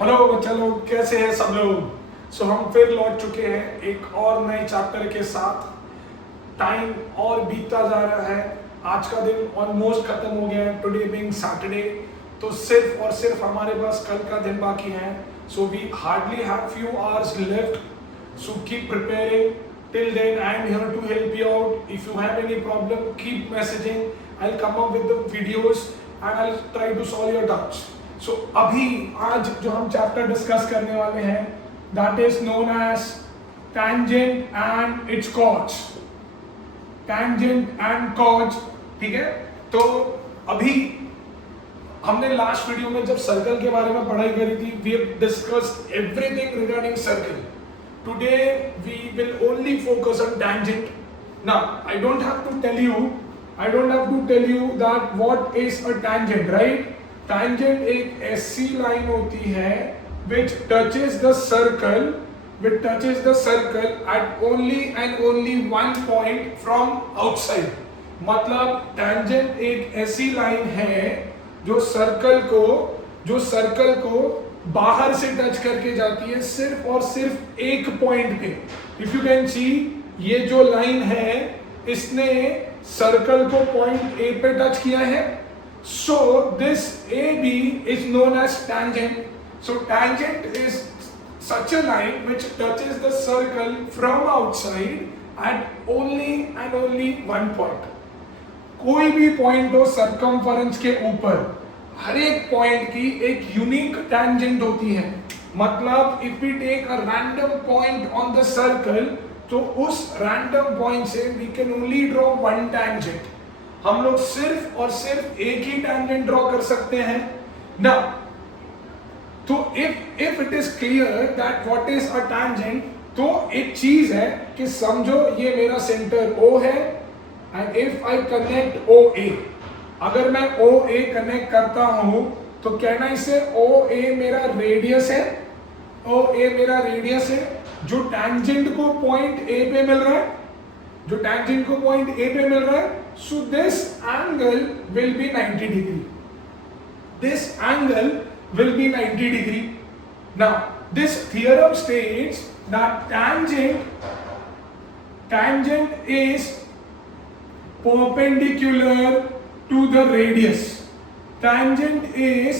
Hello बच्चा लोग, कैसे हैं सब लोग। हम फिर लौट चुके हैं एक और नए चैप्टर के साथ। टाइम और बीतता जा रहा है, आज का दिन ऑलमोस्ट खत्म हो गया है। टुडे बीइंग सैटरडे, तो सिर्फ और सिर्फ हमारे पास कल का दिन बाकी है। So we hardly have few hours left. So keep preparing. Till then I am here to help you out. If you have any problem keep messaging, I will come up with the videos and I will try to solve your doubts. So अभी आज जो हम chapter discuss करने वाले हैं, that is known as tangent and its cause. Tangent and cause, ठीक है। तो अभी हमने लास्ट वीडियो में जब सर्कल के बारे में पढ़ाई करी थी, we have discussed everything regarding circle. Today we will only focus on tangent. Now I don't have to tell you that what is a tangent, right. Tangent एक ऐसी लाइन होती है which touches the circle at only and only one point from outside। मतलब tangent एक ऐसी line है जो circle को बाहर से टच करके जाती है, सिर्फ और सिर्फ एक पॉइंट पे। इफ यू कैन सी, ये जो लाइन है इसने सर्कल को पॉइंट ए पे टच किया है। So this AB is known as tangent. So tangent is such a line which touches the circle from outside at only and only one point. कोई भी पॉइंट हो circumference के ऊपर, हर एक पॉइंट की एक यूनिक टैंजेंट होती है। मतलब if we take a random point on the circle, तो उस रैंडम पॉइंट से we can only draw one tangent. हम लोग सिर्फ और सिर्फ एक ही टैंजेंट ड्रॉ कर सकते हैं ना। तो if it is clear that what is a tangent, तो एक चीज है कि समझो ये मेरा सेंटर O है and if I connect OA, अगर मैं OA कनेक्ट करता हूं तो कहना इसे OA मेरा रेडियस है। OA मेरा रेडियस है जो टैंजेंट को पॉइंट A पे मिल रहा है, so this angle will be 90 degree. Now this theorem states that tangent is perpendicular to the radius. Tangent is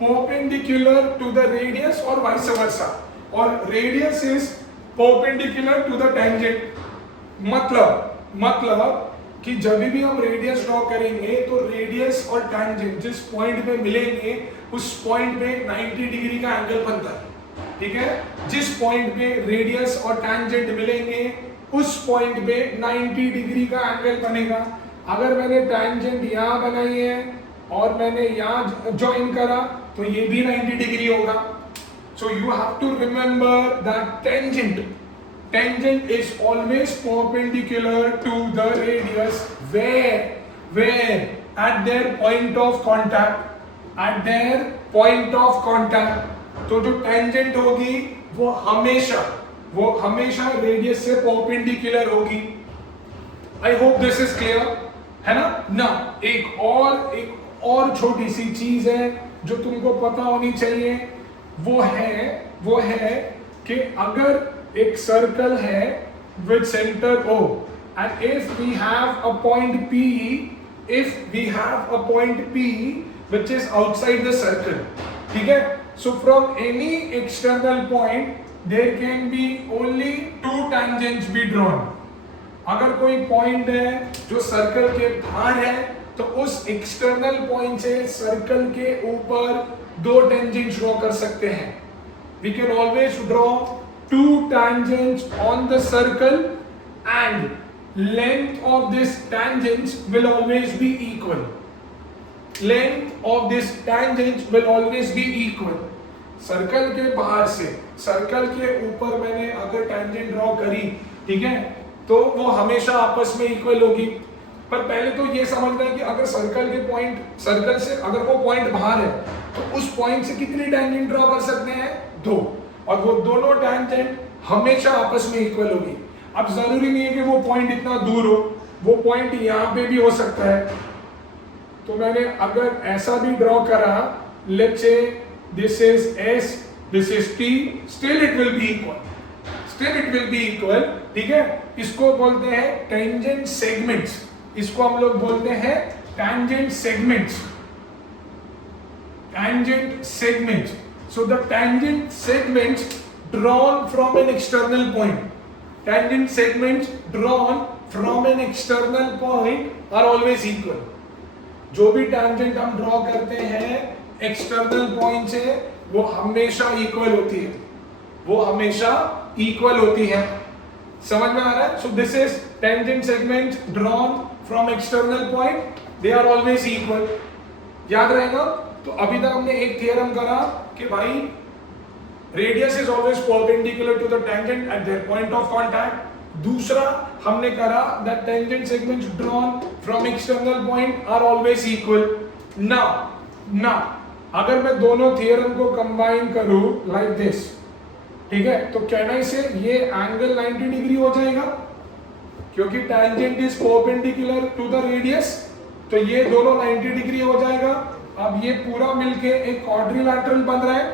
perpendicular to the radius or vice versa, or radius is perpendicular to the tangent। मतलब कि जब भी हम radius draw करेंगे तो radius और tangent जिस point पे मिलेंगे उस पॉइंट पे 90 डिग्री का एंगल बनता है, ठीक है। जिस पॉइंट पे रेडियस और टैंजेंट मिलेंगे उस पॉइंट पे 90 डिग्री का एंगल बनेगा। अगर मैंने टैंजेंट यहाँ बनाई है और मैंने यहाँ ज्वाइन करा तो ये भी 90 डिग्री होगा। So you have to remember that tangent is always perpendicular to the radius where at their point of contact। तो जो tangent होगी वो हमेशा रेडियस से परपेंडिकुलर होगी। I hope this is clear, है ना। एक और छोटी सी चीज है जो तुमको पता होनी चाहिए, वो है कि अगर एक सर्कल है with center O and if we have a point P which is outside the circle, ठीक है। So from any external point there can be only two tangents be drawn। अगर कोई पॉइंट है जो सर्कल के बाहर है तो उस एक्सटर्नल पॉइंट से सर्कल के ऊपर दो टेंजेंट्स ड्रॉ कर सकते हैं। We can always draw two tangents on the circle and length of this tangents will always be equal। Circle के बाहर से सर्कल के ऊपर मैंने अगर टेंजेंट ड्रॉ करी, ठीक है, तो वो हमेशा आपस में इक्वल होगी। पर पहले तो ये समझना है कि अगर सर्कल से अगर वो पॉइंट बाहर है तो उस पॉइंट से कितनी टेंजेंट ड्रॉ कर सकते हैं, दो, और वो दोनों टैंजेंट हमेशा आपस में इक्वल होगी। अब जरूरी नहीं है कि वो पॉइंट इतना दूर हो, वो पॉइंट यहाँ पे भी हो सकता है। तो मैंने अगर ऐसा भी ड्रॉ करा, let's say this is S this is T, still it will be equal, still it will be equal. ठीक है, इसको बोलते हैं टेंजेंट सेगमेंट्स, इसको हम लोग बोलते हैं tangent segments, tangent segments. So the tangent segments drawn from an external point, tangent segments drawn from an external point are always equal. जो भी tangent हम draw करते हैं external point से, वो हमेशा equal होती है, वो हमेशा equal होती है। समझ में आ रहा है? So this is tangent segments drawn from external point, they are always equal. याद रहेगा? तो अभी तक हमने एक थियरम करा कि भाई radius is always perpendicular to the tangent at their point of contact. दूसरा हमने करा that tangent segments drawn from external point are always equal. Now अगर मैं दोनों थियरम को कंबाइन करूं लाइक दिस, ठीक है, तो कैन आई से ये एंगल 90 डिग्री हो जाएगा क्योंकि tangent is perpendicular to the radius, तो ये दोनों 90 डिग्री हो जाएगा। अब ये पूरा मिलके एक क्वाड्रिलैटरल बन रहा है।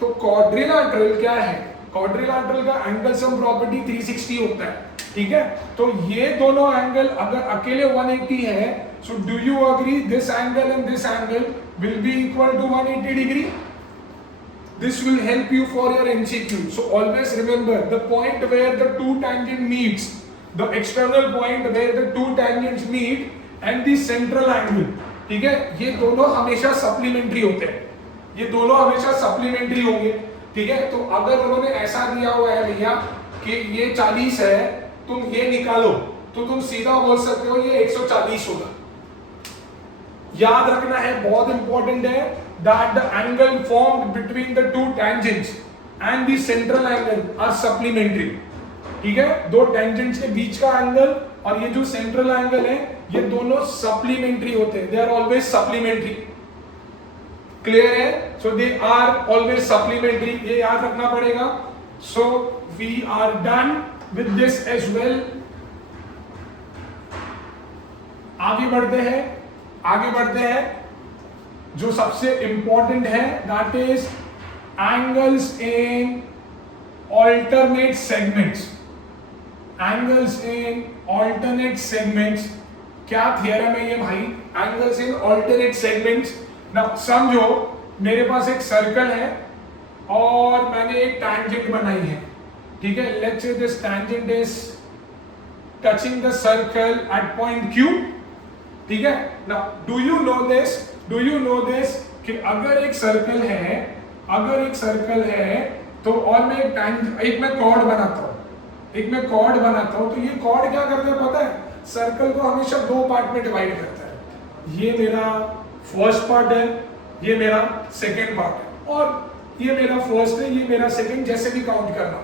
तो क्वाड्रिलैटरल क्या है? क्वाड्रिलैटरल का एंगल सम प्रॉपर्टी 360 होता है। ठीक है, तो ये दोनों एंगल अगर अकेले 180 है, so do you agree this angle and this angle will be equal to 180 degree? This will help you for your MCQ. So always remember the point where the two tangent meets, the external point where the two tangents meet, and the central angle. ठीक है, ये दोनों हमेशा supplementary होते हैं, ये दोनों हमेशा सप्लीमेंट्री होंगे। ठीक है, तो अगर उन्होंने ऐसा दिया हुआ है भैया कि ये 40 है, तुम ये निकालो, तो तुम सीधा बोल सकते हो ये 140 होगा। याद रखना है, बहुत इंपॉर्टेंट है, that the angle formed between the two tangents and the central angle are supplementary. ठीक है, दो tangents के बीच का एंगल और ये जो सेंट्रल एंगल है, ये दोनों सप्लीमेंट्री होते हैं, they are always supplementary. Clear है? So they are always supplementary, ये याद रखना पड़ेगा। So we are done with this as well. आगे बढ़ते हैं, जो सबसे इंपॉर्टेंट है that is angles in alternate segments. Angles in alternate segments, क्या थियरम है ये भाई? Angles in alternate segments. Now समझो मेरे पास एक सर्कल है और मैंने एक टैंजेंट बनाई है। ठीक है, let's say this tangent is touching the circle eight point Q। ठीक है, now do you know this कि अगर एक सर्कल है तो और मैं एक मैं कॉर्ड बनाता हूं, तो ये कॉर्ड क्या करता है पता है? सर्कल को हमेशा दो पार्ट में डिवाइड करता है। ये मेरा फर्स्ट पार्ट है, ये मेरा सेकेंड पार्ट है, और ये मेरा फर्स्ट है, ये मेरा सेकेंड, जैसे भी काउंट करना।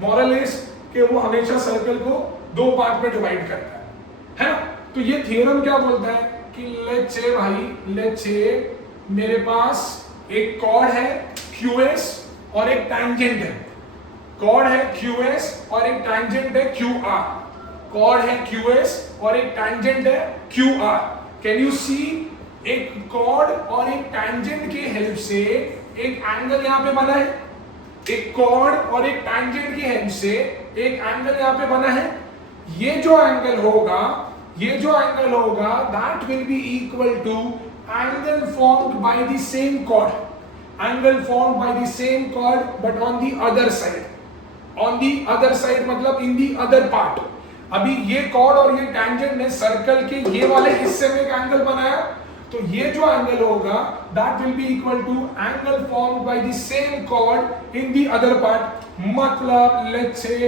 मॉरल इज कि वो हमेशा सर्कल को दो पार्ट में डिवाइड करता है ना? तो ये थियरम क्या बोलता है कि लेट्स से मेरे पास एक कॉर्ड है QS और एक टैंजेंट है। कॉर्ड है QS और एक टैंजेंट है QR। कॉर्ड है QS और एक टैंजेंट है QR। कैन यू सी? एक कॉर्ड और एक टैंजेंट की हेल्प से एक एंगल यहां पे बना है। एक कॉर्ड और एक टैंजेंट की हेल्प से एक एंगल यहां पे बना है। ये जो एंगल होगा that will be equal to angle formed by the same chord, but on the other side मतलब in the other part। अभी ये chord और ये tangent ने सर्कल के ये वाले हिस्से में एक एंगल बनाया, तो ये जो एंगल होगा that will be equal to angle formed by the same chord in the other part। मतलब let's say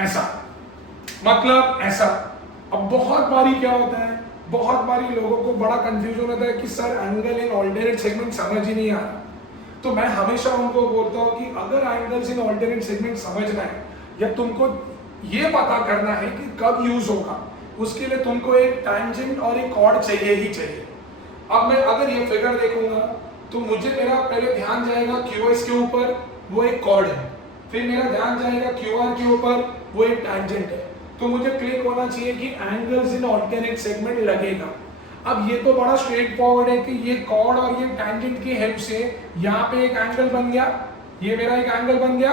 ऐसा, मतलब ऐसा। अब बहुत बारी क्या होता है, बहुत बारी लोगों को बड़ा कंफ्यूजन होता है कि sir angle in alternate segment समझ ही नहीं आ रहा। तो मैं हमेशा उनको बोलता हूं कि अगर एंगल्स इन ऑल्टरनेट सेगमेंट समझना है या तुमको ये पता करना है कि कब यूज होगा, उसके लिए तुमको एक टैंजेंट और एक कॉर्ड चाहिए ही चाहिए। अब मैं अगर ये फिगर देखूंगा तो मुझे मेरा पहले ध्यान जाएगा QS के ऊपर, वो एक कॉर्ड है, फिर मेरा ध्यान जाएगा QR के ऊपर, वो एक टैंजेंट है। तो मुझे क्लिक होना चाहिए कि एंगल्स इन ऑल्टरनेट सेगमेंट लगेगा। अब ये तो बड़ा स्ट्रेट फॉरवर्ड है कि ये कॉर्ड और ये टैंजेंट की हेल्प से यहाँ पे एक एंगल बन गया, ये मेरा एक एंगल बन गया।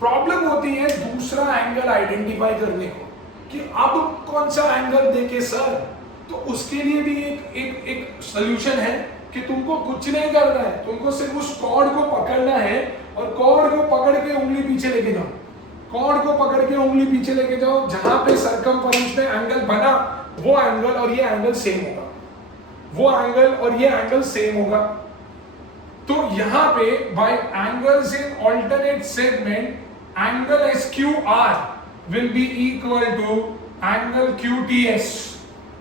प्रॉब्लम होती है दूसरा एंगल आइडेंटिफाई करने को कि अब कौन सा एंगल देखे सर। तो उसके लिए भी एक सॉल्यूशन है कि तुमको कुछ नहीं करना है, तुमको सिर्फ उस कॉर्ड को पकड़ना है और कॉर्ड को पकड़ के उंगली पीछे लेके जाओ, कॉर्ड को पकड़ के उंगली पीछे लेके जाओ, जहां पे सरकमफेरेंस में एंगल बना वो एंगल और ये एंगल सेम होगा, वो एंगल और ये एंगल सेम होगा। तो यहां पे by angles in alternate segment angle SQR will be equal to angle QTS.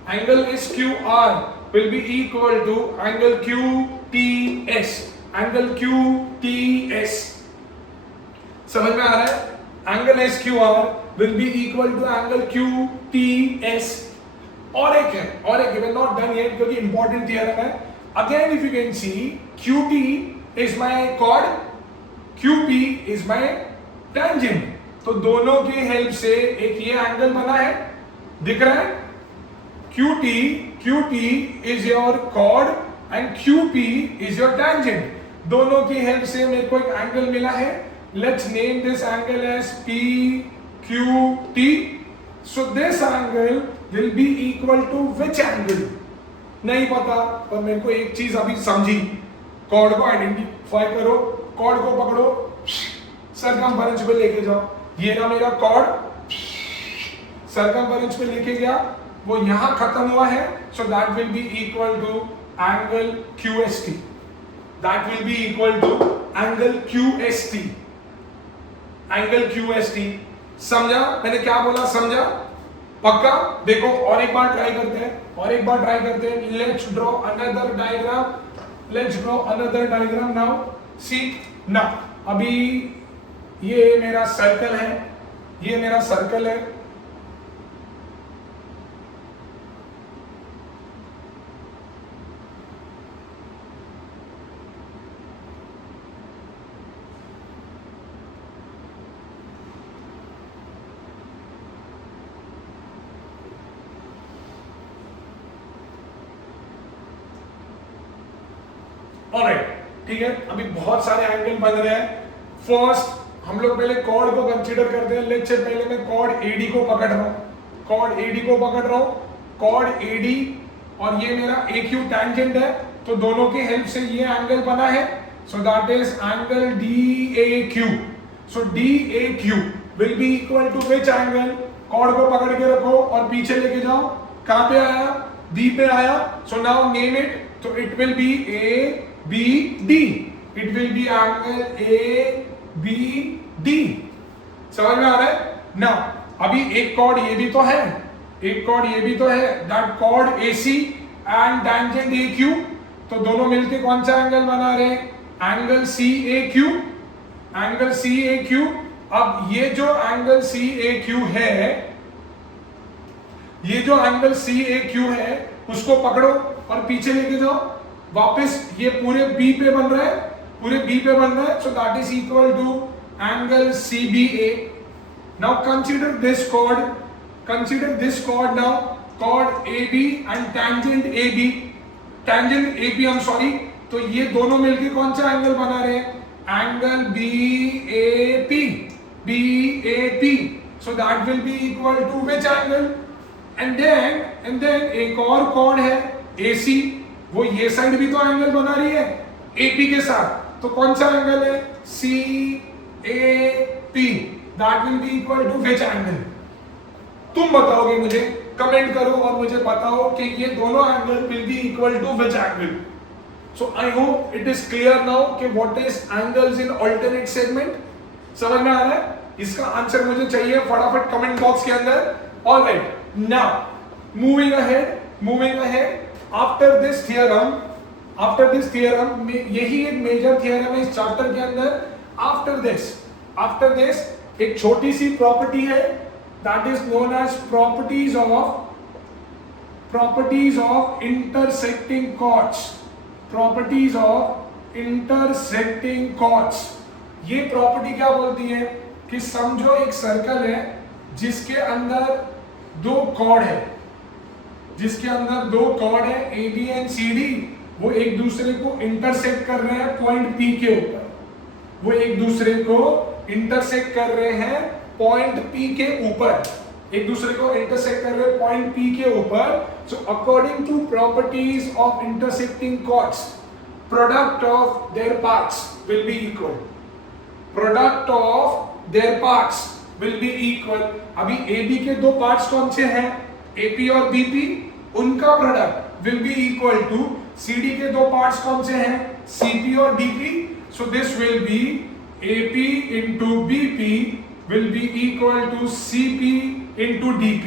Angle SQR will be equal to angle QTS. Angle QTS. समझ में आ रहा है? Angle SQR will be equal to angle QTS. और एक है, we're not done yet क्योंकि important theorem है. Again, if you can see, QT is my chord, QP is my tangent. तो दोनों की हेल्प से एक ये एंगल बना है, दिख रहा है? QT is your chord and QP is your tangent. दोनों की हेल्प से मेरे को एक एंगल मिला है. Let's name this angle as PQT. So this angle will be equal to which angle? नहीं पता, पर मेरे को एक चीज अभी समझी. कॉर्ड को आइडेंटिफाई करो, कॉर्ड को पकड़ो, सरकमफेरेंस पे लेके जाओ. ये ना मेरा कॉर्ड सरकमफेरेंस पे लेके गया, वो यहां खत्म हुआ है. So that will be equal to angle QST. That will be equal to angle QST. Angle QST. समझा मैंने क्या बोला? समझा? पक्का? देखो और एक बार ट्राई करते हैं, let's draw another diagram now. See now, अभी ये मेरा सर्कल है, ऑलराइट, ठीक है. अभी बहुत सारे एंगल बन रहे हैं. फर्स्ट हम लोग पहले कॉर्ड को कंसीडर करते हैं. लेट्स से पहले मैं कॉर्ड AD को पकड़ रहा हूं, कॉर्ड AD और ये मेरा AQ टैंजेंट है. तो दोनों की हेल्प से ये एंगल बना है. So that is angle DAQ. So DAQ will be equal to which angle? Chord को पकड़ के रखो और पीछे लेके जाओ. कहां पे आया? B पे आया. So now name it. तो it will be ABD. It will be angle ABD. समझ में आ रहा है? नाउ अभी एक कॉर्ड ये भी तो है, that chord AC and tangent AQ. तो दोनों मिलके कौन सा एंगल बना रहे हैं? Angle CAQ. अब ये जो एंगल CAQ है, उसको पकड़ो और पीछे लेके जाओ. वापस ये पूरे B पे बन रहा है. So that is equal to angle CBA. Now consider this chord now. Chord AB and tangent AB. तो ये दोनों मिलके कौन सा एंगल बना रहे हैं? Angle BAP. So that will be equal to which angle? And then एक और कॉर्ड है AC. वो ये साइड भी तो एंगल बना रही है AP के साथ. तो कौन सा एंगल है? CAP. That will be equal to which angle? तुम बताओगे मुझे, कमेंट करो और मुझे बताओ कि ये दोनों angle will be equal to which angle. So I hope it is clear now कि what is angles in alternate segment. समझ में आ रहा है? इसका आंसर मुझे चाहिए फटाफट कमेंट बॉक्स के अंदर. Alright, now moving ahead. After this theorem यही एक मेजर थियरम है इस चैप्टर के अंदर. आफ्टर दिस एक छोटी सी प्रॉपर्टी है, that is known as properties of intersecting chords. ये प्रॉपर्टी क्या बोलती है कि समझो एक सर्कल है जिसके अंदर दो कॉर्ड है. जिसके अंदर दो कॉर्ड है A B and C D, वो एक दूसरे को इंटरसेक्ट कर रहे हैं पॉइंट पी के ऊपर, वो एक दूसरे को इंटरसेक्ट कर रहे हैं पॉइंट पी के ऊपर, एक दूसरे को इंटरसेक्ट कर रहे हैं पॉइंट पी के ऊपर। So according to properties of intersecting chords, product of their parts will be equal, product of their parts will be equal. अभी ए बी के दो पार्ट्स कौन से हैं, एपी और बीपी, उनका product will be equal to C D के दो पार्ट्स कौन से हैं, सीपी और DP. So this will be AP into BP will be equal to CP into DP.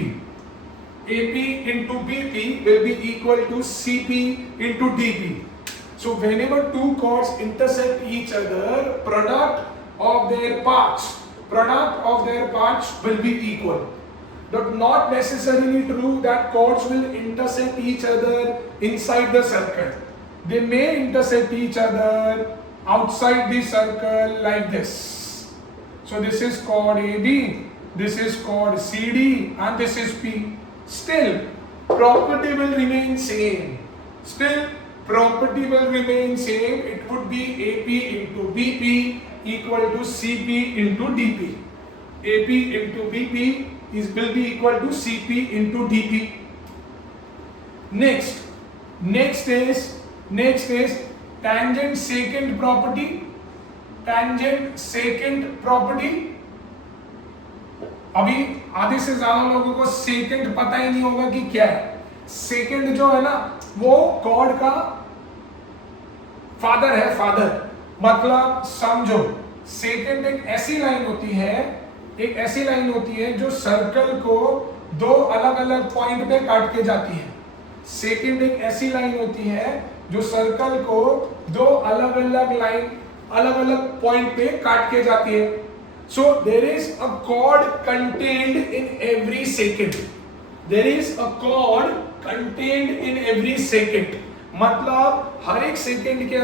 AP into BP will be equal to CP into DP. So whenever two chords intersect each other, product of their parts will be equal. But not necessarily true that chords will intersect each other inside the circle. They may intersect each other outside the circle like this. So this is chord AB, this is chord CD, and this is P. Still, property will remain same. Still, property will remain same. It would be AP into BP equal to CP into DP. AP into BP will be equal to CP into DP. Next is tangent secant property. Tangent secant property. अभी आधे से ज्यादा लोगों को second पता ही नहीं होगा कि क्या है। सेकेंड जो है ना, वो कॉर्ड का फादर है, फादर मतलब समझो, सेकेंड एक ऐसी लाइन होती है जो सर्कल को दो अलग अलग पॉइंट पे काट के जाती है। सेकेंड एक ऐसी लाइन होती है जो सर्कल को दो अलग अलग पॉइंट पे काट के जाती है। So there is a chord contained in every second, there is a chord contained in every second, मतलब हर एक सेकेंड के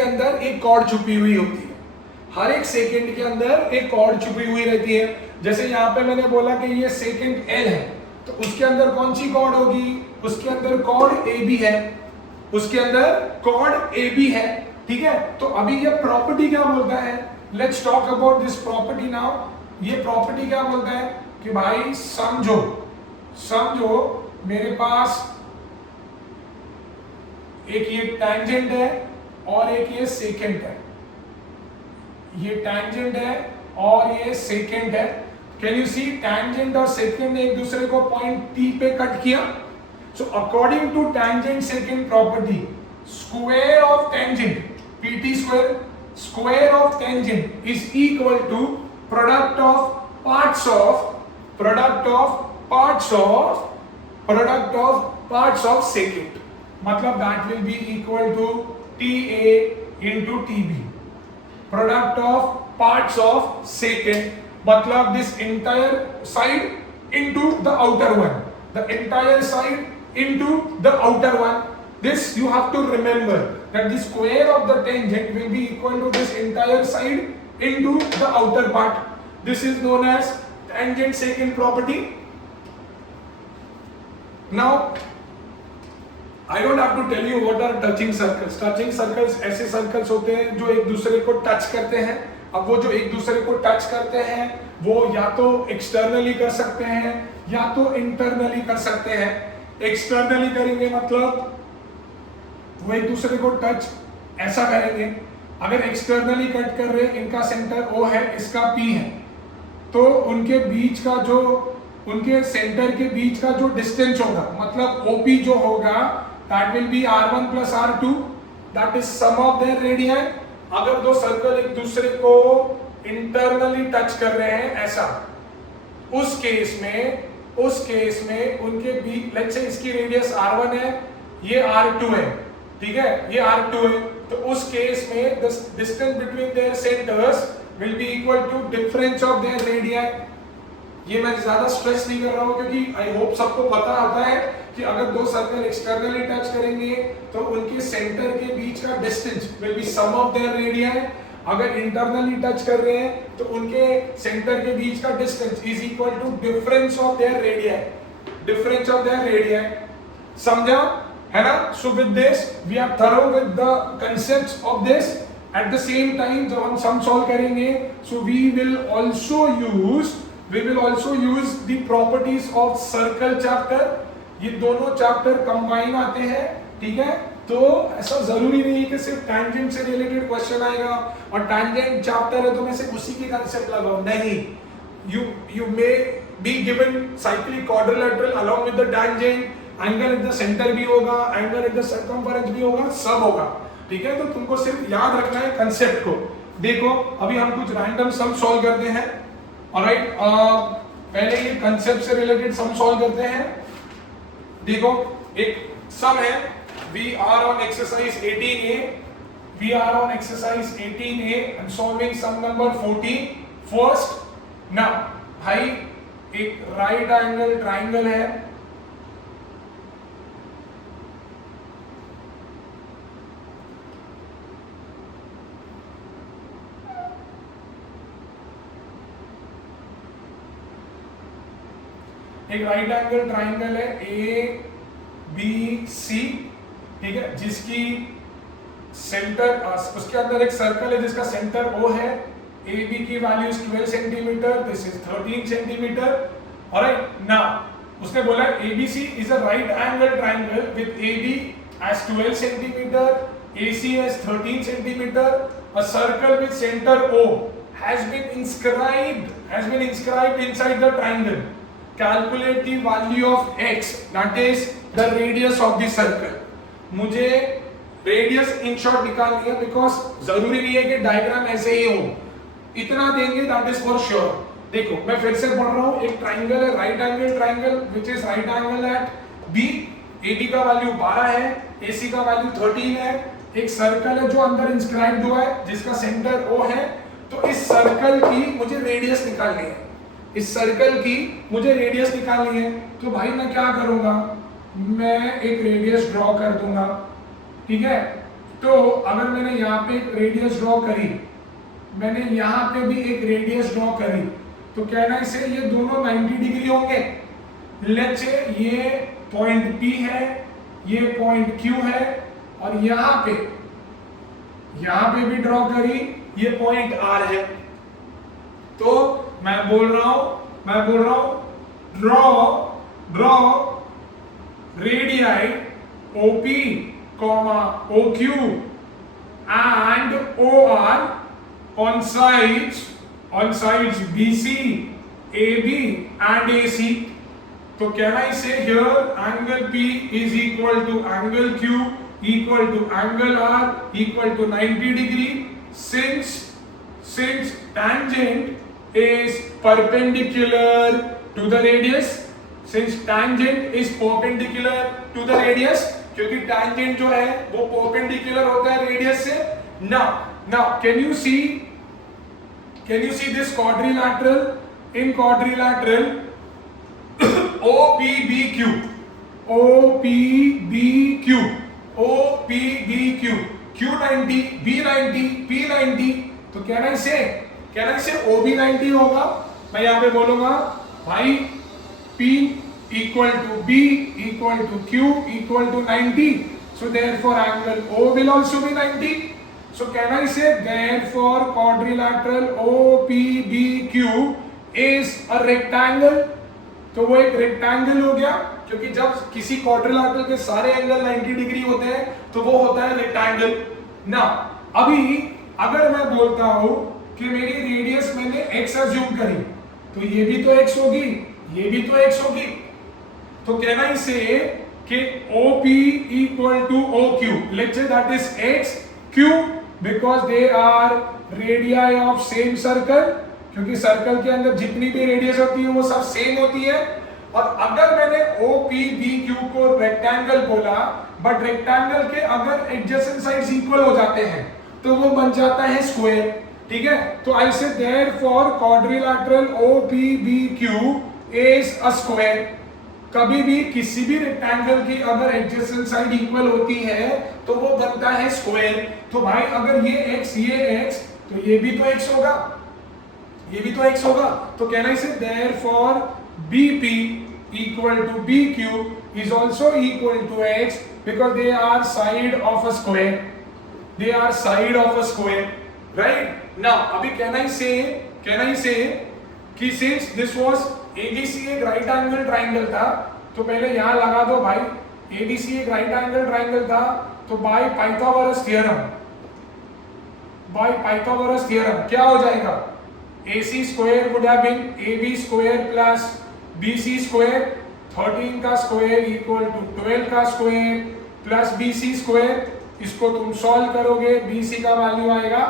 अंदर एक कॉर्ड छुपी हुई होती है, हर एक सेकेंड के अंदर एक कॉर्ड छुपी हुई रहती है। जैसे यहाँ पे मैंने बोला कि ये सेकेंड एल है, तो उसके अंदर कौन सी कॉर्ड होगी, उसके अंदर कॉर्ड ए बी है, उसके अंदर कॉर्ड ए बी है, ठीक है। तो अभी ये प्रॉपर्टी क्या बोलता है, let's talk about this property now. ये प्रॉपर्टी क्या बोलता है कि भाई समझो मेरे पास एक ये टैंजेंट है और एक ये सेकेंड है, ये टैंजेंट है और ये सेकेंड है। कैन यू सी, टैंजेंट और सेकेंड ने एक दूसरे को पॉइंट टी पे कट किया। So according to tangent secant property, square of tangent, PT square of tangent is equal to product of parts of secant. मतलब that will be equal to TA into TB. Product of parts of secant, मतलब this entire side into the outer one, the entire side into the outer one. This you have to remember that the square of the tangent will be equal to this entire side into the outer part. This is known as tangent secant property. Now I don't have to tell you what are touching circles. Touching circles ऐसे circles होते हैं जो एक दूसरे को touch करते हैं। अब वो जो एक दूसरे को टच करते हैं वो या तो एक्सटर्नली कर सकते हैं या तो इंटरनली कर सकते हैं। एक्सटर्नली करेंगे मतलब वो एक दूसरे को टच ऐसा करेंगे। अगर एक्सटर्नली कट कर रहे, इनका सेंटर O है, इसका P है, तो उनके बीच का जो, उनके सेंटर के बीच का जो डिस्टेंस होगा, मतलब OP जो होगा, that will be R1 plus R2, that is sum of their radius. अगर दो सर्कल एक दूसरे को इंटरनली टच कर रहे हैं ऐसा, उस केस में उनके बीच, लेट्स से इसकी रेडियस R1 है, ये R2 है, ठीक है, ये R2 है, तो उस केस में the distance between their centres will be equal to difference of their radius. ये मैं ज्यादा स्ट्रेस नहीं कर रहा हूं क्योंकि आई होप सबको पता होता है कि अगर दो सर्कल एक्सटर्नली टच करेंगे तो उनके सेंटर के बीच का distance will be sum of their radius. अगर इंटरनली टच कर रहे हैं तो उनके सेंटर के बीच का distance is equal to difference of their radii, difference of their radii. समझा है ना? So with this we are through with the concepts of this. At the same time जब हम सम सॉल्व करेंगे so we will also use the properties of circle chapter. ये दोनों chapter combine आते हैं, ठीक है? तो ऐसा जरूरी नहीं है कि सिर्फ टैंजेंट से रिलेटेड क्वेश्चन आएगा और टैंजेंट चैप्टर है तो मैं सिर्फ उसी के कांसेप्ट लगाऊं, नहीं। you may be given cyclic quadrilateral along with the tangent, angle at the centre भी होगा, एंगल एट द सर्कमफेरेंस भी होगा, सब होगा, ठीक है? तो तुमको सिर्फ याद रखना है कांसेप्ट को। देखो अभी हम कुछ रैंडम सम सॉल्व करते हैं, ऑलराइट? पहले ये कांसेप्ट से रिलेटेड सम सॉल्व करते हैं। देखो एक सम है, we are on exercise 18a, we are on exercise 18a and solving sum number 14 first। now भाई एक राइट एंगल ट्राइंगल है, एक राइट एंगल ट्राइंगल है ABC, ठीक है? जिसकी सेंटर उसके अंदर एक सर्कल है जिसका सेंटर O है। AB की value 12 centimetre, this is 13 centimetre, alright? Now उसने बोला ABC is a right angle triangle with AB as 12 centimetre, AC as 13 centimetre, a circle with center O has been inscribed inside the triangle। Calculate the value of x, that is the radius of the circle। मुझे radius in short निकालनी है, because जरूरी नहीं है कि diagram ऐसे ही हो, इतना देंगे दैट इज फॉर श्योर। देखो मैं फिर से पढ़ रहा हूं, एक ट्राइंगल है, right angle triangle which is right angle at B. AB का वैल्यू 12 है, AC का वैल्यू 13 है। एक सर्कल है जो अंदर इंस्क्राइब्ड हुआ है जिसका सेंटर O है। तो इस सर्कल की मुझे रेडियस निकालनी है, इस सर्कल की मुझे रेडियस निकालनी है। तो भाई मैं क्या करूंगा, मैं एक रेडियस ड्रॉ कर दूंगा, ठीक है? तो अगर मैंने यहाँ पे एक रेडियस ड्रॉ करी, मैंने यहाँ पे भी एक रेडियस ड्रॉ करी, तो कहना इसे ये दोनों 90 डिग्री होंगे। लेट्स से ये पॉइंट P है, ये पॉइंट Q है, और यहाँ पे भी ड्रॉ करी, ये पॉइंट R है। तो मैं बोल रहा हूं draw radii OP, OQ and OR on sides BC, AB and AC। तो कहना इसे here angle P is equal to angle Q equal to angle R equal to 90 degree since tangent is perpendicular to the radius, since tangent is perpendicular to the radius, क्योंकि tangent जो है वो perpendicular होता है radius से। now can you see this quadrilateral? in quadrilateral OPBQ Q90 B90 P90, तो कहना इसे OB90 होगा। मैं यहाँ पे बोलूंगा भाई P equal to B equal to Q equal to 90, so therefore angle O will also be 90। so कहना इसे therefore quadrilateral OPBQ is a rectangle। तो वो एक रेक्टेंगल हो गया, क्योंकि जब किसी क्वाड्रिलेटरल के सारे एंगल 90 डिग्री होते हैं तो वो होता है रेक्टेंगल। ना अभी अगर मैं बोलता हूं कि मेरी रेडियस मैंने x अज्यूम करी, तो ये भी तो x होगी, ये भी तो x होगी। तो कहना इसे कि OP equal to OQ, let's say that is x Q because they are radii of same circle, क्योंकि सर्कल के अंदर जितनी भी रेडियस होती है वो सब सेम होती है। और अगर मैंने OPBQ को रेक्टेंगल बोला, बट रेक्टेंगल के अगर एडजेसेंट साइड्स इक्वल हो जाते हैं तो वो बन जाता है स्क्वायर, ठीक है? तो आई से therefore quadrilateral OPBQ is a square. कभी भी किसी भी रेक्टेंगल की अगर एडजेसेंट साइड इक्वल होती है तो वो बनता है स्क्वायर। तो भाई अगर ये x तो ये भी तो x होगा, ये भी तो x होगा। तो कहना इसे therefore BP equal to BQ is also equal to x because they are side of a square, they are side of a square, right? Now अभी can I say कि since this was ADC एक right angle triangle था, तो पहले यहाँ लगा दो भाई, ADC एक right angle triangle था, तो by Pythagoras theorem क्या हो जाएगा? AC square would have been AB square plus BC square, 13 का स्क्वायर इक्वल टू 12 का स्क्वायर प्लस BC स्क्वायर। इसको तुम सॉल्व करोगे, BC का वैल्यू आएगा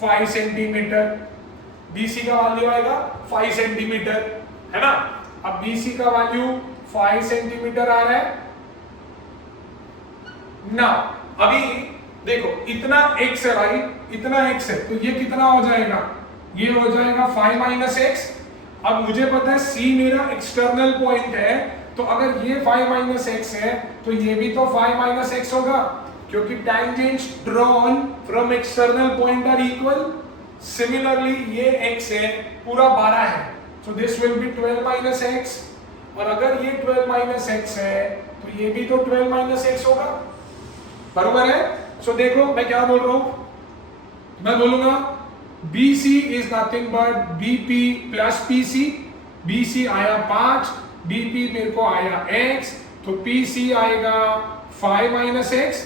5 सेंटीमीटर, BC का वैल्यू आएगा 5 सेंटीमीटर, है ना। अब BC का वैल्यू 5 सेंटीमीटर आ रहा है ना। अभी देखो इतना x है भाई, इतना x है, तो ये कितना हो जाएगा? ये हो जाएगा 5 माइनस एक्स। अब मुझे पता है C मेरा एक्सटर्नल पॉइंट है, तो अगर ये 5 माइनस एक्स है तो ये भी तो 5 माइनस एक्स होगा, क्योंकि tangents drawn from external point are equal। Similarly ये x है, पूरा 12 है, so this will be 12 minus x, और अगर ये 12 minus x है तो ये भी तो 12 minus x होगा, बरोबर है। सो देखो मैं क्या बोल रहा हूं, मैं बोलूंगा BC is nothing but BP plus PC। BC आया 5, BP मेरे को आया x, तो PC आएगा 5 minus x,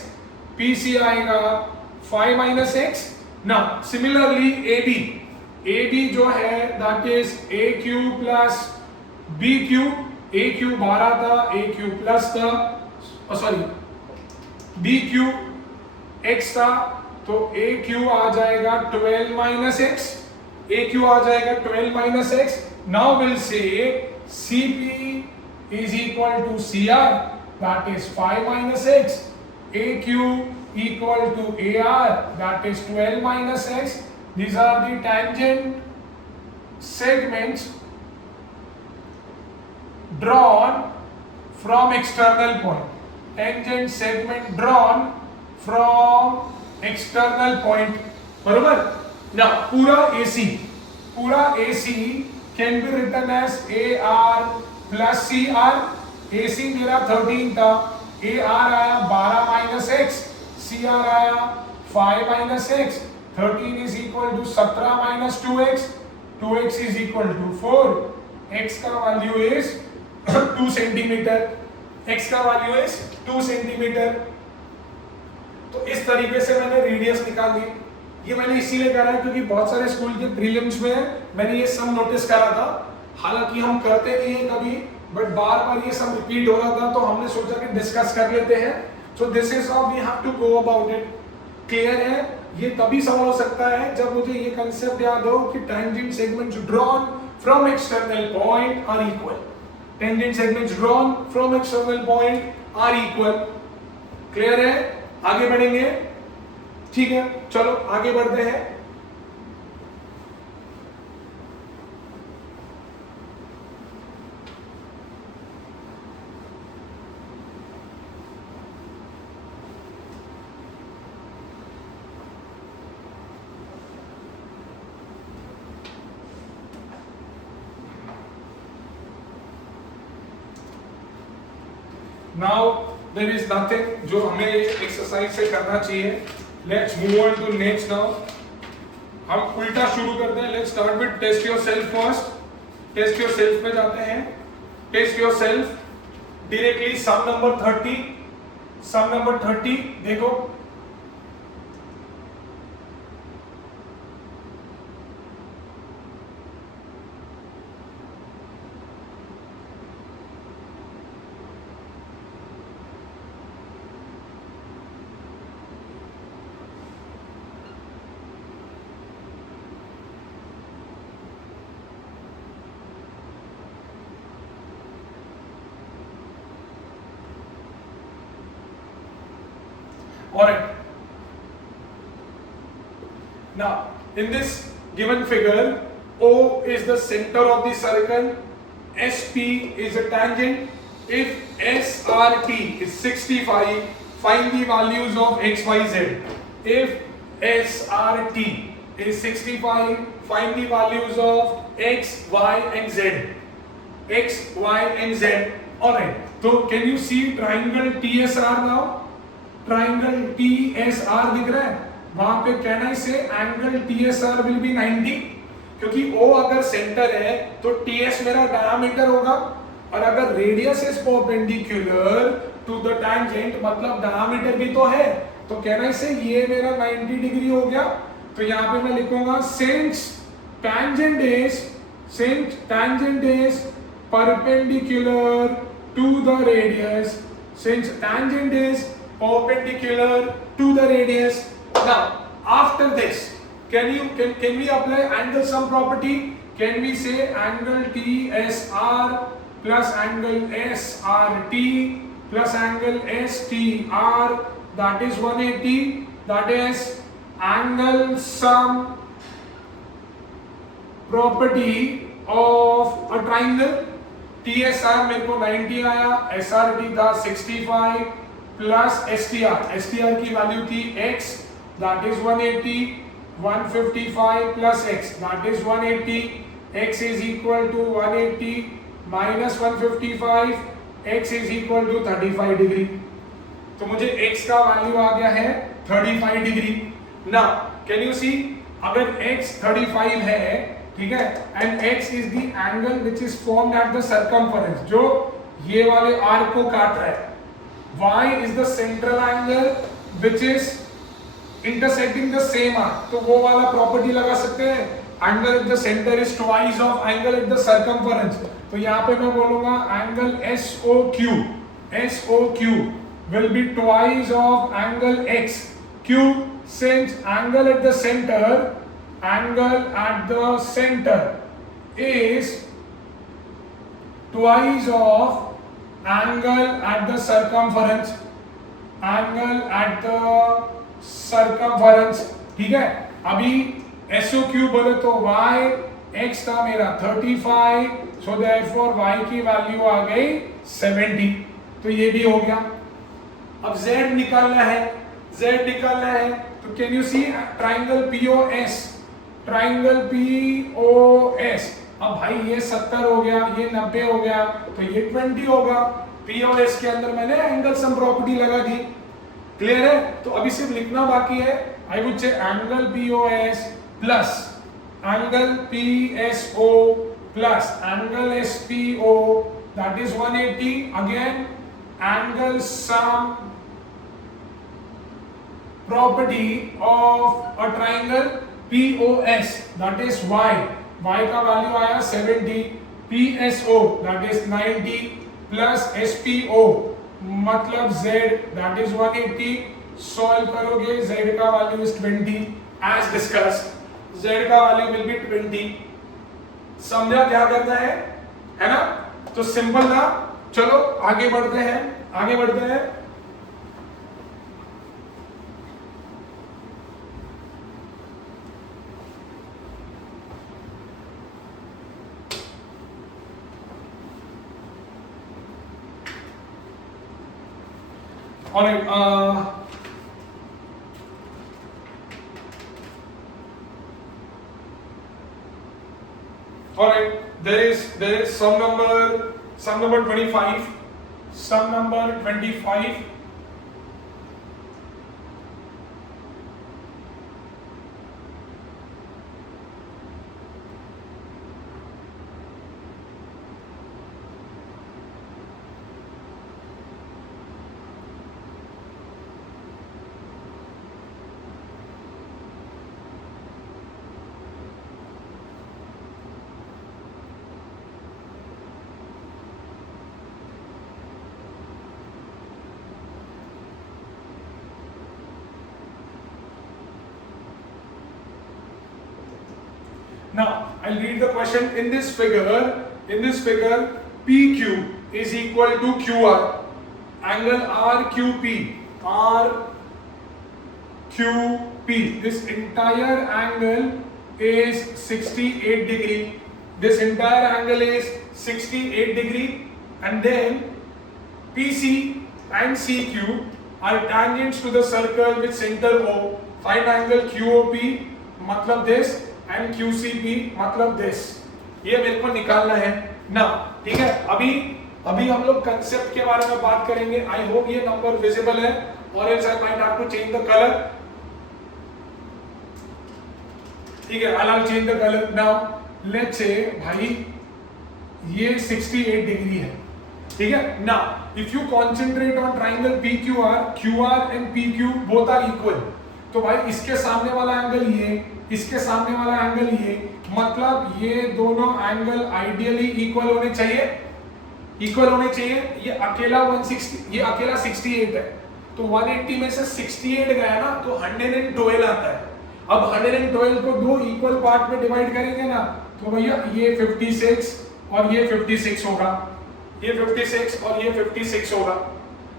PC आएगा 5 minus x ना। सिमिलरली AB जो है that is AQ plus BQ, AQ 12 था, AQ प्लस था, सॉरी BQ x था, तो AQ आ जाएगा 12 माइनस एक्स, AQ आ जाएगा 12 minus x. Now will say CP is equal to CR, that is 5 minus x, AQ equal to AR, that is 12 minus x। These are the tangent segments drawn from external point, tangent segment drawn from external point, बरोबर ना। पूरा AC can be written as AR plus CR। AC मेरा 13 था, AR आया 12 minus x, CR आया 5 minus x, 13 is equal to 17 minus 2x, 2x is equal to 4, x का value is 2 centimetre, x का value is 2 centimetre. तो इस तरीके से मैंने रेडियस निकाल ली। ये मैंने इसीलिए करा है क्योंकि बहुत सारे स्कूल के प्रीलिम्स में मैंने ये सम नोटिस करा था, हालांकि हम करते नहीं है कभी, बट बार बार ये सब रिपीट हो रहा था, तो हमने सोचा कि डिस्कस कर लेते हैं। So this is how we have to go about it. Clear है? ये तभी सवाल हो सकता है जब मुझे ये कंसेप्ट याद हो कि tangent segments drawn from external point are equal, tangent segments drawn from external point are equal। Clear है? आगे बढ़ेंगे, ठीक है, चलो आगे बढ़ते हैं। नाउ there is nothing जो हमें एक्सरसाइज से करना चाहिए। Let's move on to next. Now हम उल्टा शुरू करते हैं। Let's start with test yourself first. Test yourself पे जाते हैं। Test yourself directly sum number 30 देखो, alright, now in this given figure O is the center of the circle, SP is a tangent. If SRT is 65, find the values of x, y, z. If SRT is 65. Find the values of x, y and z. X, y and z. Alright. So can you see triangle TSR now? Triangle TSR दिख रहा है? वहां पे can I say angle TSR will be 90? क्योंकि O अगर centre है तो TS मेरा डायमीटर होगा, और अगर radius is perpendicular to the tangent मतलब डायमीटर भी तो है, तो कैन आई से ये मेरा 90 डिग्री हो गया। तो यहाँ पे मैं लिखूंगा since tangent is perpendicular to the radius, since tangent is perpendicular to the radius. Now after this can we apply angle sum property? Can we say angle TSR plus angle SRT plus angle STR, that is 180, that is angle sum property of a triangle? TSR मेरे को 90 आया, SRT था 65 plus STR की value थी x, that is 180, 155 plus x, that is 180, x is equal to 180 minus 155, x is equal to 35 degree. तो मुझे x का value आ गया है 35 डिग्री। नाउ कैन यू सी, अगर x 35 है, ठीक है, and x is the angle which is formed at the circumference, जो ये वाले आर्क को काट रहा है, y is the central angle which is intersecting the same arc, तो वो वाला प्रॉपर्टी लगा सकते हैं, angle at the centre is twice of angle at the circumference. तो यहाँ पे मैं बोलूंगा angle SOQ will be twice of angle XQ, since angle at the center is twice of angle at the circumference, ठीक है। अभी SOQ बोले तो y x था मेरा 35, so therefore y की वैल्यू आ गई 70, तो ये भी हो गया। अब z निकालना है, तो can you see triangle POS, अब भाई ये 70 हो गया, ये 90 हो गया, तो ये 20 होगा। POS के अंदर मैंने एंगल सम प्रॉपर्टी लगा दी, क्लियर है। तो अभी सिर्फ लिखना बाकी है, I would say angle POS plus angle PSO plus angle SPO, that is 180, again angle sum property of a triangle POS, that is y का वैल्यू आया 70, PSO that is 90 plus SPO मतलब z that is 180, सॉल्व करोगे z का value is 20 as discussed, z का value will be 20। समझा क्या करना है ना? तो सिंपल था। चलो आगे बढ़ते हैं। Alright, alright, there is sum number 25. Sum number 25. Now I'll read the question. In this figure, PQ is equal to QR. Angle RQP. This entire angle is 68 degree. This entire angle is 68 degree, and then PC and CQ are tangents to the circle with center O. Find angle QOP मतलब this and QCP मतलब this, ये मेरे को निकालना है ना। ठीक है, अभी हम लोग कंसेप्ट के बारे में बात करेंगे। आई होप ये नंबर विजिबल है, और else I might have to change the colour. ठीक है, I will change the colour now. Let's say भाई ये 68 डिग्री है, ठीक है ना। If you concentrate on triangle PQR, QR and PQ both are equal, तो भाई इसके सामने वाला एंगल ये, इसके सामने वाला एंगल ये, मतलब ये दोनों एंगल आइडियली इक्वल होने चाहिए, इक्वल होने चाहिए। ये अकेला 160, ये अकेला 68 है, तो 180 में से 68 गया ना तो 112 आता है। अब 112 को दो इक्वल पार्ट में डिवाइड करेंगे ना, तो भैया ये 56 और ये 56 होगा, ये 56 और ये 56 होगा,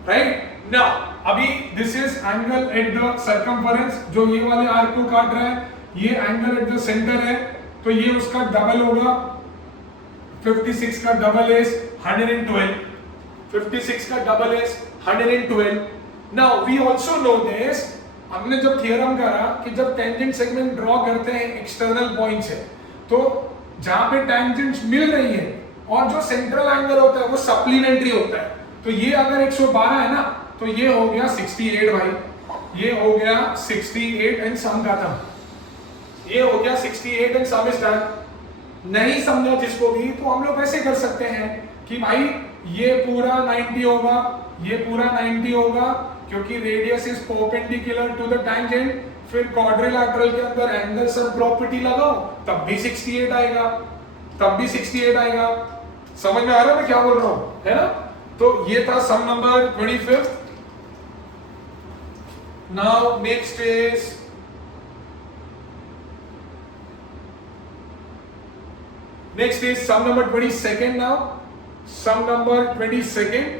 राइट ना। अभी this is angle at the circumference, जो ये वाले आर्क को काट रहा है, ये एंगल एट द सेंटर है, तो ये उसका डबल होगा। 56 का डबल इज 112, 56 का double is 112। Now we also know this, हमने जब थ्योरम करा कि जब टेंजेंट सेगमेंट ड्रॉ करते हैं एक्सटर्नल पॉइंट से, तो जहां पे टेंजेंट्स मिल रही है और जो सेंट्रल एंगल होता है वो सप्लीमेंट्री होता है। तो ये अगर 112 है ना, तो ये हो गया 68 भाई, ये हो गया 68 एंड सम खत्म, ये हो गया 68 एंड सम इज डन। नहीं समझा जिसको भी, तो हम लोग ऐसे कर सकते हैं कि भाई ये पूरा 90 होगा, ये पूरा 90 होगा, क्योंकि radius is perpendicular to the tangent. फिर क्वाड्रिलैटरल के अंदर एंगल सम प्रॉपर्टी लगाओ, तब भी 68 आएगा, तब भी 68 आएगा। समझ में आ रहा है मैं क्या बोल रहा हूं, है ना। तो ये था sum number 25। Now next is sum number 22nd now. Sum number 22nd.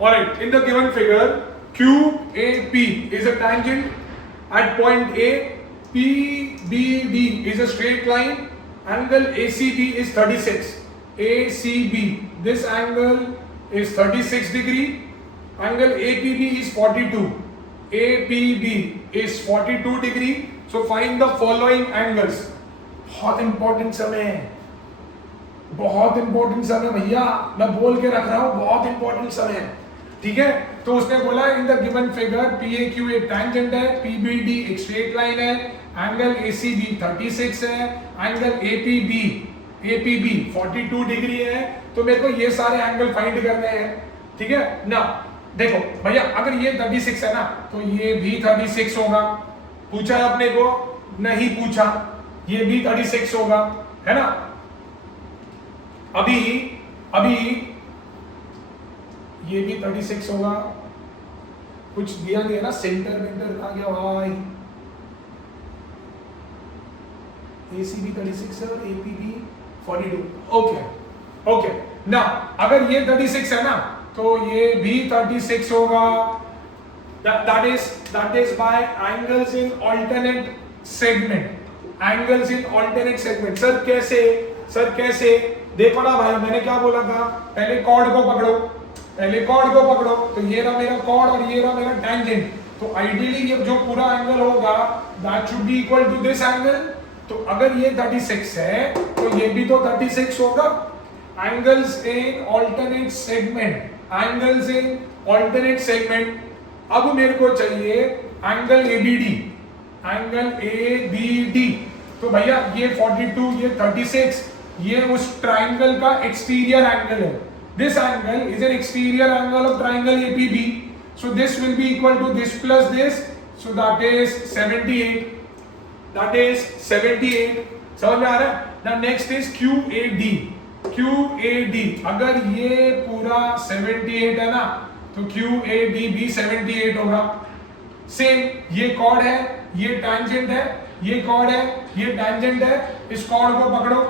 Alright, in the given figure, QAP is a tangent at point A, PBD is a straight line, angle ACB is 36. ACB, this angle is 36 degree, angle APB is 42. APB is 42 degree. So find the following angles. बहुत important समय है, बहुत important समय भैया, मैं बोल के रख रहा हूं, बहुत इंपॉर्टेंट समय है, ठीक है। तो उसने बोला in the given figure PAQ एक टैंजेंट है, PBD एक स्ट्रेट लाइन है, एंगल ACB 36 है, एंगल APB 42 डिग्री है। तो मेरे को ये सारे एंगल फाइंड करने हैं, ठीक है ना। देखो भैया, अगर ये 36 है ना, तो ये भी 36 होगा। पूछा है अपने को? नहीं पूछा। ये भी 36 होगा, है ना। अभी ये भी 36 होगा। कुछ दिया नहीं है ना, सेंटर वेंटर आ गया भाई। ACB 36 है और APB 42। ओके ना, अगर ये 36 है ना, तो ये भी 36 होगा। that is by angles in alternate segment, angles in alternate segment। Sir कैसे देखो ना भाई, मैंने क्या बोला था, पहले कॉर्ड को पकड़ो, तो ये रहा मेरा कॉर्ड और ये रहा मेरा टैंजेंट। तो आइडियली ये जो पूरा एंगल होगा that should be equal to this angle. तो अगर ये 36 है तो ये भी तो 36 होगा। Angles in alternate segment. अब मेरे को चाहिए एंगल ABD। तो भैया ये 42, ये 36, ये उस ट्राइंगल का एक्सटीरियर एंगल है। This angle is an exterior angle of triangle APB. So this will be equal to this plus this. So that is 78. समझ में आ रहा है? Now next is QAD. QAD, अगर ये पूरा 78 है ना तो QAD भी 78 होगा। सेम ये कॉर्ड है, ये टैंजेंट है, ये कॉर्ड है, ये टैंजेंट है। इस कॉर्ड को पकड़ो,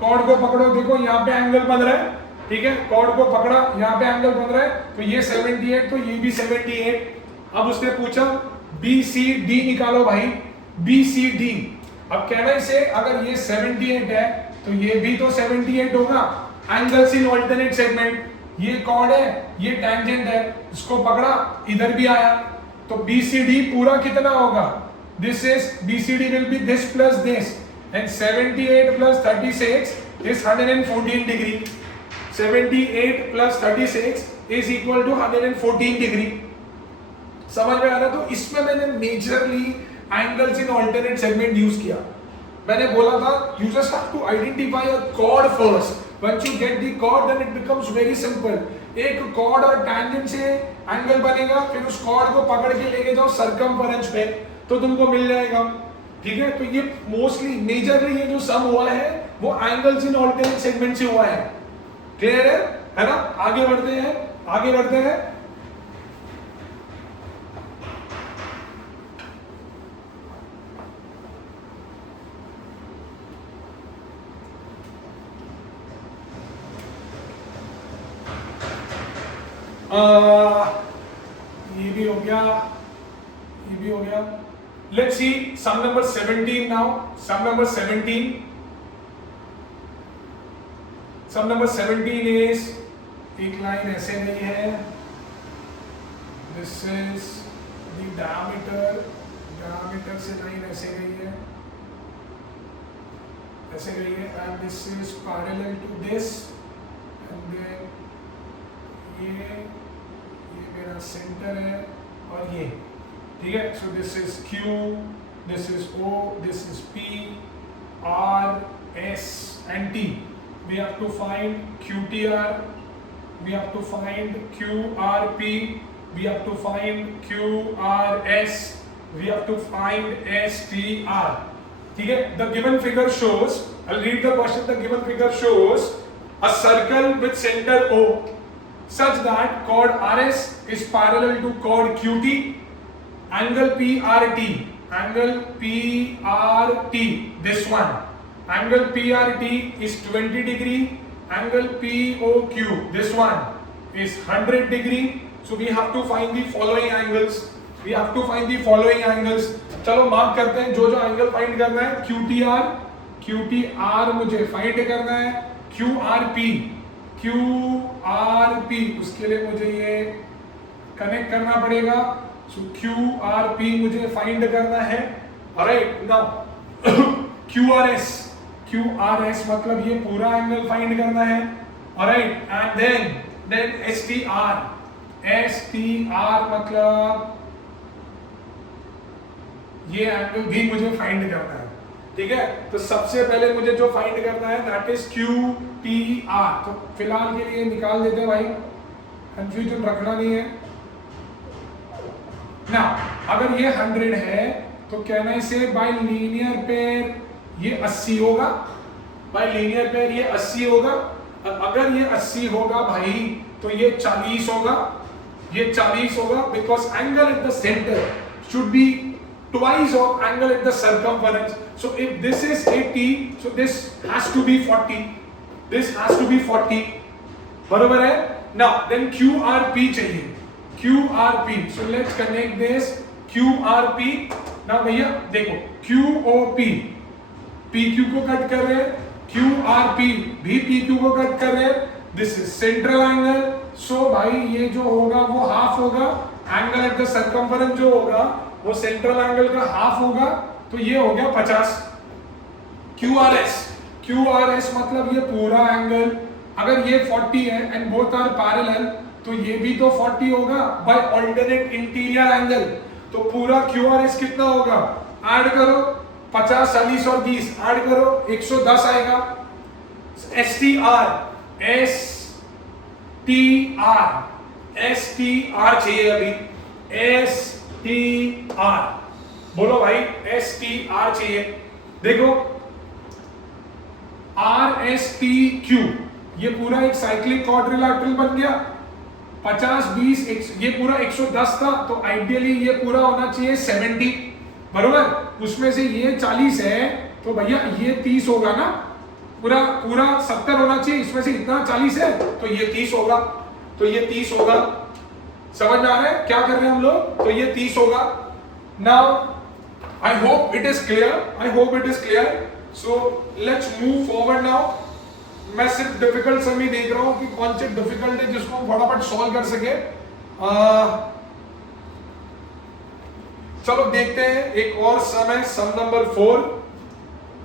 कॉर्ड को पकड़ो, देखो यहाँ पे एंगल बन रहा है, ठीक है, कॉर्ड को पकड़ा, यहाँ पे एंगल बन रहा है, तो ये 78 तो ये भी 78। अब उसने पूछा BCD निकालो भाई, BCD। अब कहना इसे अगर ये 78 है तो ये भी तो 78 होगा, एंगल्स इन ऑल्टरनेट सेगमेंट। ये कॉर्ड है, ये टैंजेंट है, इसको पकड़ा, इधर भी आया, तो BCD पूरा कितना होगा? This is BCD will be this plus this, and 78 plus 36 is 114 degree. 78 plus 36 is equal to 114 degree. समझ में आ रहा? तो इसमें मैंने majorly angles in alternate segment use किया। मैंने बोला था you just have to identify a chord first, once you get the chord then it becomes very simple. एक कॉर्ड और टैंजेंट से एंगल बनेगा, फिर उस कॉर्ड को पकड़ के लेके जाओ सर्कमफेरेंस पे तो तुमको मिल जाएगा, ठीक है। तो ये मोस्टली मेजरली ये जो सम हुआ है वो एंगल्स इन ऑल्टरनेट सेगमेंट से हुआ है। क्लियर है ना? आगे बढ़ते हैं, आगे बढ़ते हैं। ये भी हो गया, ये भी हो गया। Let's see sum number 17 now. Sum number 17, sum number 17 is, एक लाइन ऐसे नहीं है, this is the diameter, diameter से लाइन ऐसे गई है, ऐसे गई है, and this is parallel to this, and then ये मेरा सेंटर है और ये, ठीक है। So this is Q, this is O, this is P, R, S and T. We have to find QTR, we have to find QRP, we have to find QRS, we have to find STR. ठीक है। The given figure shows, I'll read the question. The given figure shows a circle with center O such that chord RS is parallel to chord QT, angle PRT, angle PRT, this one, angle PRT is 20 degree, angle POQ, this one is 100 degree. So we have to find the following angles, we have to find the following angles. चलो mark करते हैं जो जो angle find करना है। QTR, QTR मुझे find करना है, QRP, QRP उसके लिए मुझे ये कनेक्ट करना पड़ेगा। सो QRP मुझे फाइंड करना है। ऑलराइट, नाउ QRS, QRS मतलब ये पूरा एंगल फाइंड करना है। Alright, and then STR, STR मतलब ये एंगल भी मुझे फाइंड करना है, ठीक है। तो सबसे पहले मुझे जो फाइंड करना है दैट इज QTR। तो फिलहाल के लिए निकाल देते हैं भाई, कंफ्यूजन रखना नहीं है ना। अगर ये 100 है तो कहना इसे बाय लीनियर पेयर ये 80 होगा, बाय लीनियर पेयर ये 80 होगा। अगर ये 80 होगा भाई तो ये 40 होगा, ये 40 होगा, because angle at the centre should be twice of angle at the circumference. So if this is 80, so this has to be 40. This has to be 40. बराबर है? Now then QRP चाहिए, QRP. So let's connect this QRP. Now भैया देखो QOP, PQ को cut कर रहे हैं, QRP भी PQ को कट कर रहे हैं। This is central angle. So भाई ये जो होगा वो हाफ होगा, एंगल एट द सर्कमफरेंस जो होगा वो सेंट्रल एंगल का हाफ होगा, तो ये हो गया 50। QRS, QRS मतलब ये पूरा एंगल, अगर ये 40 है एंड बोथ आर पैरेलल तो ये भी तो 40 होगा बाय ऑल्टरनेट इंटीरियर एंगल। तो पूरा QRS कितना होगा? ऐड करो 50, 40 और 20 ऐड करो 110 आएगा। STR, STR चाहिए अभी, STR बोलो भाई, STR चाहिए। देखो RSTQ, ये पूरा एक साइक्लिक क्वाड्रिलैटरल बन गया। 50 20 ये पूरा 110 था, तो आइडियली ये पूरा होना चाहिए 70, बरोबर। उसमें से ये 40 है, तो भैया ये 30 होगा ना, पूरा पूरा 70 होना चाहिए, इसमें से इतना 40 है तो ये 30 होगा, तो ये 30 होगा। समझ में आ रहा है क्या कर रहे हैं हम लोग? तो ये 30 होगा। Now I hope it is clear, so let's move forward now. मैं सिर्फ डिफिकल्ट सम ही देख रहा हूं कि कौन से डिफिकल्ट है जिसको हम फटाफट सॉल्व कर सके। चलो देखते हैं, एक और सम है, sum number 4।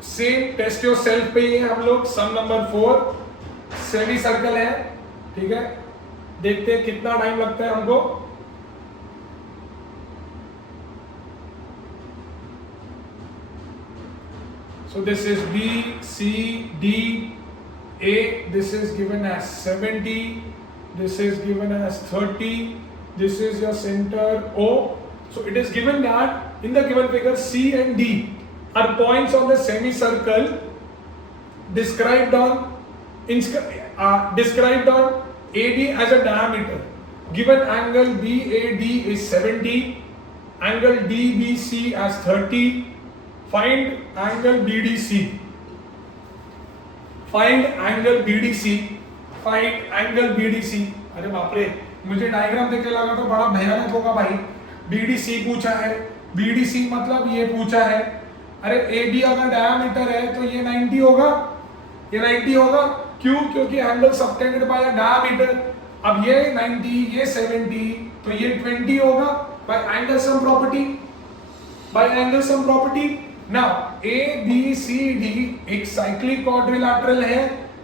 Same test yourself पे ही है हम लोग। सम नंबर 4 सेमी सर्कल है, ठीक है। देखते हैं कितना टाइम लगता है हमको। So this is B, C, D, A. This is given as 70. This is given as 30. This is your center O. So it is given that in the given figure C and D are points on the semicircle described on AD as a diameter. Given angle BAD is 70, angle DBC as 30. Find angle BDC. Find angle BDC. Find angle BDC. अरे बाप रे, मुझे diagram देख के लगा तो बड़ा भयानक होगा भाई। BDC पूछा है, BDC मतलब ये पूछा है। अरे AB अगर डायमीटर है तो ये 90 होगा, ये 90 होगा। क्यों? क्योंकि angle subtended bye a diameter. अब ये 90, ये 70, तो ये 20 होगा bye angle sum property, bye angle sum property. Now ABCD एक साइक्लिक क्वाड्रिलैटरल है।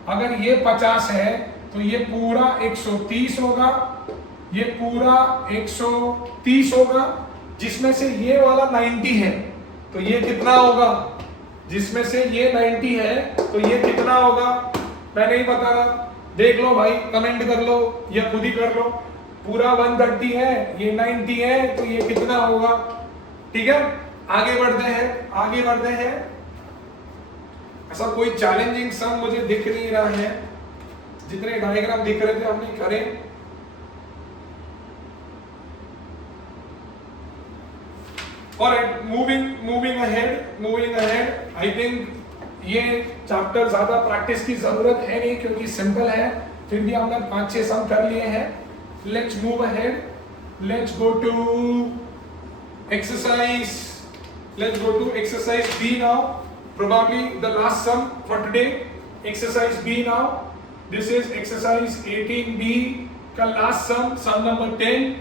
अगर ये 50 है तो ये पूरा 130 होगा, ये पूरा 130 होगा, जिसमें से ये वाला 90 है तो ये कितना होगा? जिसमें से ये 90 है तो ये कितना होगा? मैं नहीं बता रहा, देख लो भाई, कमेंट कर लो या खुद ही कर लो। पूरा 130 है, ये 90 है, तो ये कितना होगा? ठीक है, आगे बढ़ते हैं। ऐसा कोई चैलेंजिंग सम मुझे दिख नहीं रहा है, जितने डायग्राम दिख रहे थे हमने करे। Alright, moving ahead. I think ये चैप्टर ज्यादा प्रैक्टिस की जरूरत है नहीं क्योंकि सिंपल है, फिर भी हमने 5-6 सम कर लिए हैं। Let's move ahead. Let's go to exercise B now. Probably the last sum for today. Exercise B now. This is exercise 18B का last sum number 10.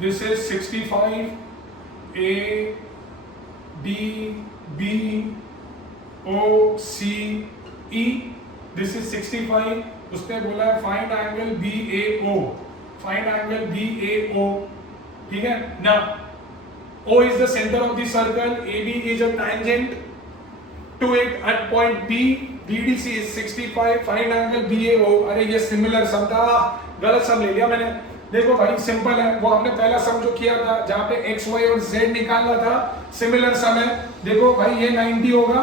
This is 65 A D B O C E. This is 65. उसने बोला है find angle BAO. Find angle BAO. ठीक है ना? O is the center of the circle. AB is a tangent to it at point B. BDC is 65. Find angle BAO. अरे ये similar sum था, गलत सम ले लिया मैंने। देखो भाई सिंपल है, वो हमने पहला सम जो किया था जहाँ पे x, y और z निकालना था, सिमिलर सम है। देखो भाई ये 90 होगा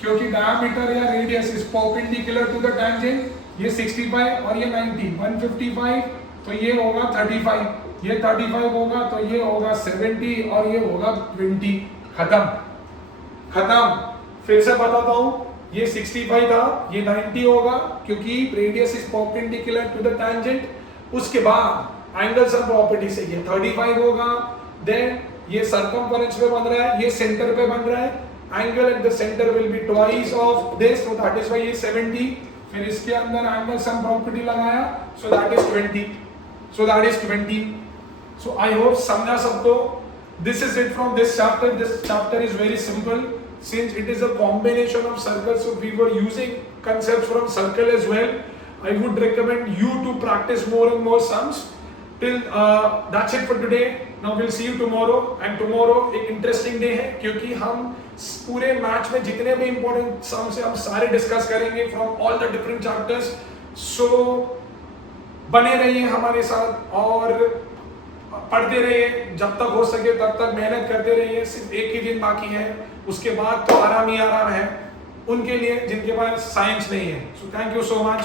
क्योंकि डायमीटर या radius is perpendicular to the tangent. ये 65 और ये 90, 155, तो ये होगा 35, ये 35 होगा तो ये होगा 70 और ये होगा 20। खत्म। फिर से बताता हूँ, ये 65 था, ये 90 होगा क्योंकि radius is perpendicular to the tangent. उसके बाद एंगल सम प्रॉपर्टी से ये 35 होगा, देन ये सर्कमफरेंस पे बन रहा है, ये सेंटर पे बन रहा है, angle at the centre will be twice of this, so that is why ये 70। फिर इसके अंदर एंगल सम प्रॉपर्टी लगाया, सो that is 20। So I hope समझा सबको। This is it from this chapter. This chapter is very simple since it is a combination of circles, so we were using concepts from circle as well. I would recommend you to practice more and more sums. Till that's it for today. Now we'll see you tomorrow. And tomorrow एक interesting day है क्योंकि हम पूरे match में जितने भी important sums है हम सारे discuss करेंगे from all the different chapters. So बने रहिए हमारे साथ और पढ़ते रहिए, जब तक हो सके तब तक मेहनत करते रहिए। सिर्फ एक ही दिन बाकी है, उसके बाद तो आराम ही आराम है उनके लिए जिनके पास साइंस नहीं है। So thank you so much.